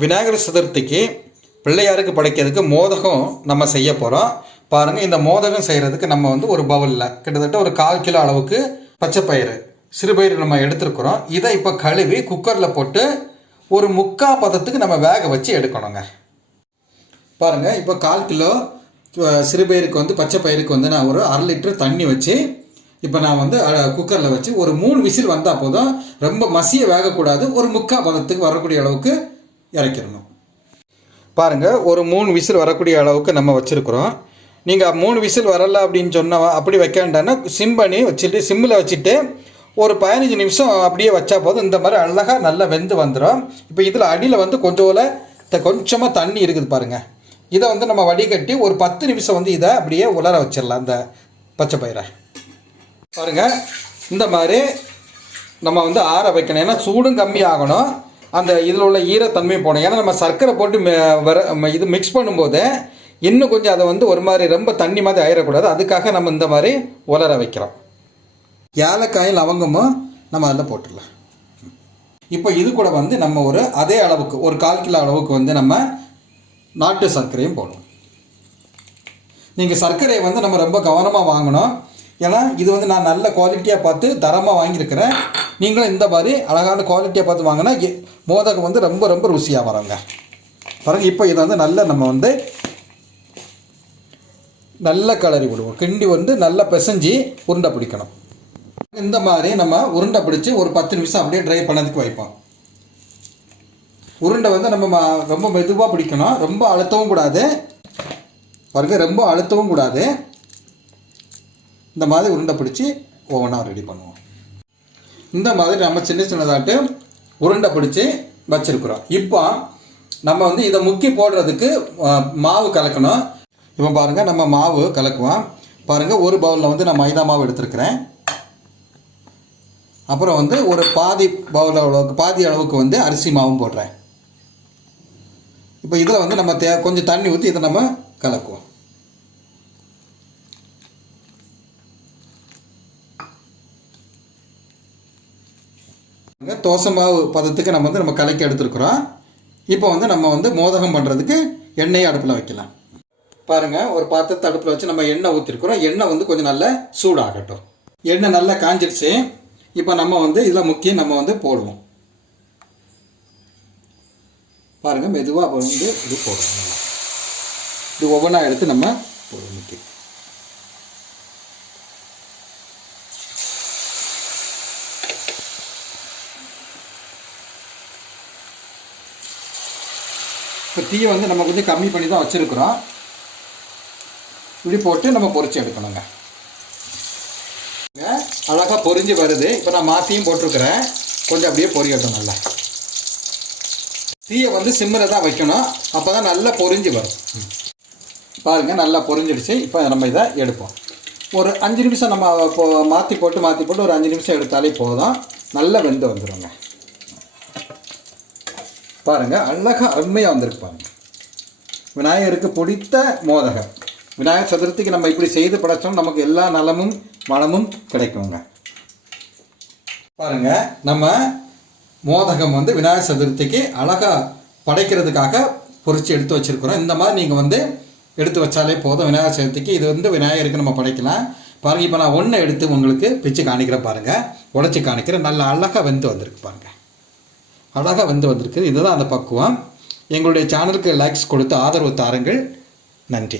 விநாயகர் சதுர்த்திக்கு பிள்ளையாருக்கு படைக்கிறதுக்கு மோதகம் நம்ம செய்ய போகிறோம். பாருங்கள், இந்த மோதகம் செய்கிறதுக்கு நம்ம வந்து ஒரு பவுலில் கிட்டத்தட்ட ஒரு 1/4 கிலோ அளவுக்கு பச்சைப்பயிறு சிறுபயிறு நம்ம எடுத்துருக்குறோம். இதை இப்போ கழுவி குக்கரில் போட்டு ஒரு 3/4 பதத்துக்கு நம்ம வேக வச்சு எடுக்கணுங்க. பாருங்கள், இப்போ 1/4 கிலோ சிறுபயிருக்கு வந்து பச்சைப்பயிருக்கு வந்து நான் ஒரு 1/2 லிட்டர் தண்ணி வச்சு இப்போ நான் வந்து குக்கரில் வச்சு ஒரு 3 விசில் வந்தால் போதும். ரொம்ப மசிய வேகக்கூடாது. ஒரு 3/4 பதத்துக்கு வரக்கூடிய அளவுக்கு இறக்கிடணும். பாருங்கள், ஒரு 3 விசில் வரக்கூடிய அளவுக்கு நம்ம வச்சுருக்குறோம். நீங்கள் 3 விசில் வரல அப்படின்னு சொன்னால் அப்படி வைக்க வேண்டாம்னா சிம் பண்ணி வச்சுட்டு சிம்மில் வச்சுட்டு ஒரு 15 நிமிஷம் அப்படியே வச்சா போதும். இந்த மாதிரி அழகாக நல்லா வெந்து வந்துடும். இப்போ இதில் அடியில் வந்து கொஞ்சமாக தண்ணி இருக்குது பாருங்கள். இதை வந்து நம்ம வடிகட்டி ஒரு 10 நிமிஷம் வந்து இதை அப்படியே உலர வச்சிடலாம். அந்த பச்சை பயிரை பாருங்கள், இந்த மாதிரி நம்ம வந்து ஆற வைக்கணும். ஏன்னா சூடும் கம்மி ஆகணும், அந்த இதில் உள்ள ஈரத்தன்மை போகணும். ஏன்னா நம்ம சர்க்கரை போட்டு இது மிக்ஸ் பண்ணும்போது இன்னும் கொஞ்சம் அதை வந்து ஒரு மாதிரி ரொம்ப தண்ணி மாதிரி ஆயிடக்கூடாது. அதுக்காக நம்ம இந்த மாதிரி உலர வைக்கிறோம். ஏலக்காய் லவங்கமும் நம்ம அதில் போட்டுடலாம். இப்போ இது கூட வந்து நம்ம அதே அளவுக்கு ஒரு 1/4 கிலோ அளவுக்கு வந்து நம்ம நாட்டு சர்க்கரையும் போடணும். நீங்கள் சர்க்கரையை வந்து நம்ம ரொம்ப கவனமாக வாங்கணும். ஏன்னா இது வந்து நான் நல்ல குவாலிட்டியாக பார்த்து தரமாக வாங்கியிருக்கிறேன். நீங்களும் இந்த மாதிரி அழகான குவாலிட்டியாக பார்த்து வாங்கினா மோதகம் வந்து ரொம்ப ரொம்ப ருசியாக வராங்க. பாருங்கள், இப்போ இதை வந்து நம்ம வந்து நல்ல கிளறி விடுவோம். கிண்டி வந்து நல்லா பிசைஞ்சு உருண்டை பிடிக்கணும். இந்த மாதிரி நம்ம உருண்டை பிடிச்சி ஒரு 10 நிமிஷம் அப்படியே ட்ரை பண்ணதுக்கு வைப்போம். உருண்டை வந்து நம்ம ரொம்ப மெதுவாக பிடிக்கணும். ரொம்ப அழுத்தவும் கூடாது. பாருங்கள், ரொம்ப அழுத்தவும் கூடாது. இந்த மாதிரி உருண்டை பிடிச்சி ஒவ்வொன்றா ரெடி பண்ணுவோம். இந்த மாதிரி நம்ம சின்ன சின்னதாட்டு உருண்டை பிடிச்சி வச்சுருக்குறோம். இப்போ நம்ம வந்து இதை முக்கி போடுறதுக்கு மாவு கலக்கணும். இப்போ பாருங்கள், நம்ம மாவு கலக்குவோம். பாருங்கள், ஒரு பவுலில் வந்து நான் மைதா மாவு எடுத்துருக்கிறேன். அப்புறம் வந்து ஒரு பாதி அளவுக்கு வந்து அரிசி மாவும் போடுறேன். இப்போ இதில் வந்து நம்ம கொஞ்சம் தண்ணி ஊற்றி இதை நம்ம கலக்குவோம். தோசை மாவு பதத்துக்கு நம்ம கலக்கி எடுத்துருக்குறோம். இப்போ வந்து நம்ம வந்து மோதகம் பண்ணுறதுக்கு எண்ணெயை அடுப்பில் வைக்கலாம். பாருங்கள், ஒரு பாத்திரத்தை அடுப்பில் வச்சு நம்ம எண்ணெய் ஊற்றிருக்கிறோம். எண்ணெய் வந்து கொஞ்சம் நல்லா சூடாகட்டும். எண்ணெய் நல்லா காஞ்சிடுச்சு. இப்போ நம்ம வந்து இதில் முக்கிய நம்ம வந்து போடுவோம். பாருங்கள், மெதுவாக வந்து இது போடுவோம். இது ஒவ்வொன்றா எடுத்து நம்ம போடுவோம். முக்கிய இப்போ தீயை வந்து நம்ம கொஞ்சம் கம்மி பண்ணி தான் வச்சுருக்குறோம். இப்படி போட்டு நம்ம பொரிச்சு எடுக்கணுங்க. அழகாக பொரிஞ்சு வருது. இப்போ நான் மாற்றியும் போட்டிருக்கிறேன். கொஞ்சம் அப்படியே பொரியட்டும். நல்லா தீயை வந்து சிம்மில் தான் வைக்கணும். அப்போ தான் நல்லா பொரிஞ்சு வரும். பாருங்கள், நல்லா பொரிஞ்சிடுச்சு. இப்போ நம்ம இதை எடுப்போம். ஒரு 5 நிமிஷம் நம்ம இப்போ மாற்றி போட்டு ஒரு 5 நிமிஷம் எடுத்தாலே போதும். நல்லா வெந்து வந்துடுங்க. பாருங்கள், அழகாக அருமையாக வந்திருக்கு. பாருங்கள், விநாயகருக்கு பிடித்த மோதகம். விநாயகர் சதுர்த்திக்கு நம்ம இப்படி செய்து படைச்சோம், நமக்கு எல்லா நலமும் மனமும் கிடைக்குங்க. பாருங்கள், நம்ம மோதகம் வந்து விநாயகர் சதுர்த்திக்கு அழகாக படைக்கிறதுக்காக பொரிச்சு எடுத்து வச்சுருக்குறோம். இந்த மாதிரி நீங்கள் வந்து எடுத்து வச்சாலே போதும். விநாயகர் சதுர்த்திக்கு இது வந்து விநாயகருக்கு நம்ம படைக்கலாம். பாருங்கள், இப்போ நான் ஒன்று எடுத்து உங்களுக்கு பிச்சு காணிக்கிறேன். பாருங்கள், உடச்சி காணிக்கிறேன். நல்லா அழகாக வெந்து வந்திருக்கு. பாருங்கள், அழகாக வெந்து வந்திருக்கு. இதுதான் அந்த பக்குவம். எங்களுடைய சேனலுக்கு லைக்ஸ் கொடுத்து ஆதரவு தாருங்கள். நன்றி.